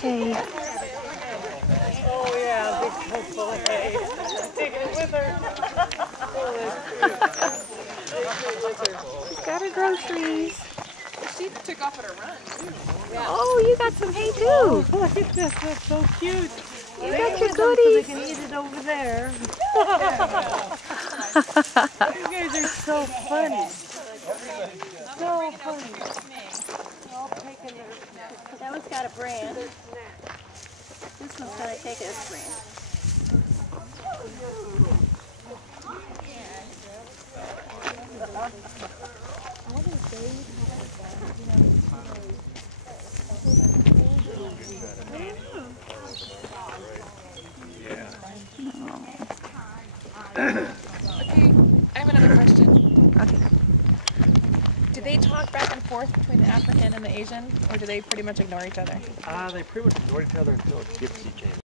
hay. Oh yeah, big trunk full of hay. Take it with her. Oh, that's cute. She's got her groceries. She took off at a run, too. Yeah. Oh, you got some hay too. Oh, look at this. That's so cute. You got your So goodies. they can eat it over there. You guys are so funny. So funny. That one's got a brand. This one's going to take its brand. Okay, I have another question. Okay. Do they talk back and forth between the African and the Asian, or do they pretty much ignore each other? They pretty much ignore each other until it's Gypsy came.